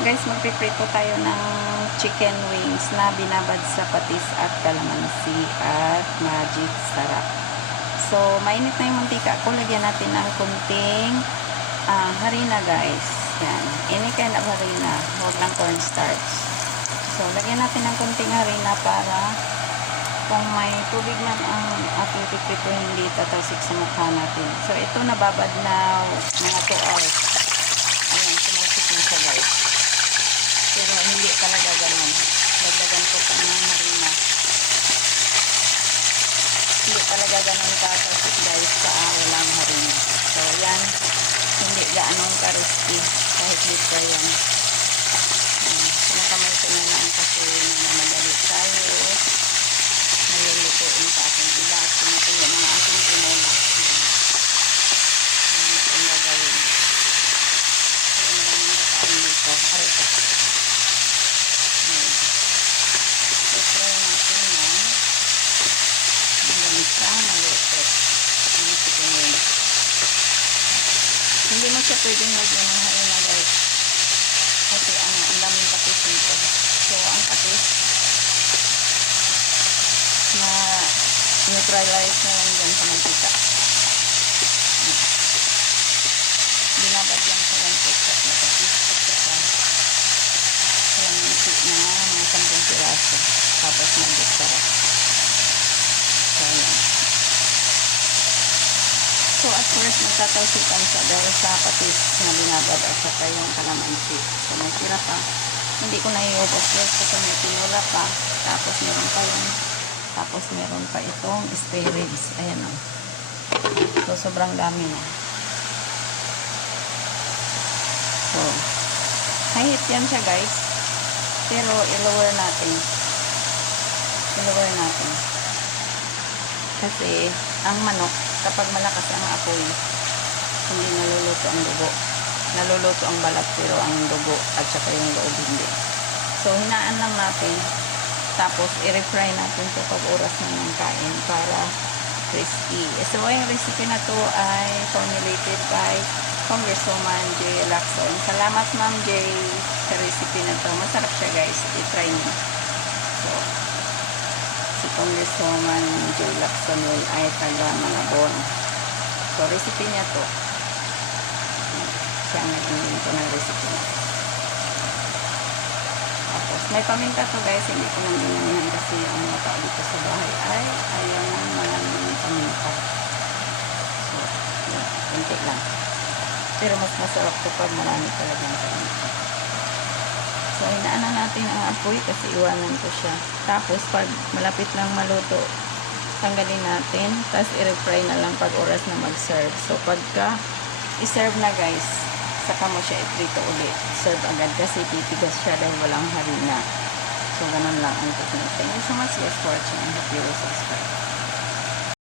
Guys, magpiprito tayo ng chicken wings na binabad sa patis at kalamansi at magic sarap. So, mainit na yung mantika ko. Lagyan natin ng kunting harina, guys. Yan. Any kind of harina. Huwag lang cornstarch. So, lagyan natin ng kunting harina para kung may tubig man ang ating piprito, hindi tatasik sa mukha natin. So, ito nababad na mga 2 hours. Ayan, sumusik na siya, guys. Pero hindi talaga ganun. Dagdagan ko pa ng harina. Hindi talaga ganun katasik, guys, sa walang harina. So, yan. Hindi gaanong ka-risky. Kahit deep fry yan. Kumakamay ko na lang kasi namadali tayo. Nalulutuin sa aking iba at pinutuyo ng aking tinola. Yan ang gagawin. So, ano lang yung kakain dito. Arito. I-try natin yan. Hanggang sa maluto. Ang chicken wings. Hindi mo siya pwedeng lagyan ng harina, guys. Kasi ang daming patis nito. So, ang patis na neutralize na lang dyan sa mantika. Binabad yan sa 1 cup na patis at saka kalamansi na mga 10 piraso. Tapos magic sarap. So, yan. So, at first, magtatalsikan siya dahil sa patis na binabad at saka yung kalamansi. So, may tira pa. Hindi ko na iubos guys kasi may tinola pa. Tapos, meron pa itong spare ribs. Ayan o. So, sobrang dami na. So, high-heat yan siya, guys. Pero, i-lower natin. Kasi, ang manok, kapag malakas ang apoy, hindi naluluto ang dugo. Naluluto ang balat pero ang dugo at saka yung loob hindi. So, hinaan lang natin. Tapos, i-refry natin ito pag oras na ng kain para crispy. So, yung recipe na to ay formulated by Congresswoman J. Lacson. Salamat, Ma'am J. sa recipe na to. Masarap siya, guys. I-try nyo. So, si Congresswoman J. Lacson ay taga Malabon. So, recipe niya to. Siya ang nag-invento ng recipe niya. Tapos, may paminta to, guys. Hindi ko nang dinamihan kasi ang mga tao dito sa bahay ay ayaw ng maraming paminta. So, yun. Kunti lang. Pero mas masarap to pag marami talagang paminta. So, hinaan na natin ang apoy kasi iwanan ko siya. Tapos, pag malapit lang maluto, tanggalin natin. Tapos, i-refry na lang pag oras na mag-serve. So, pagka i-serve na, guys, saka mo siya i-prito ulit. Serve agad kasi titigas siya dahil walang harina. So, ganun lang ang technique. Thank you so much, guys, for watching and hope you will subscribe.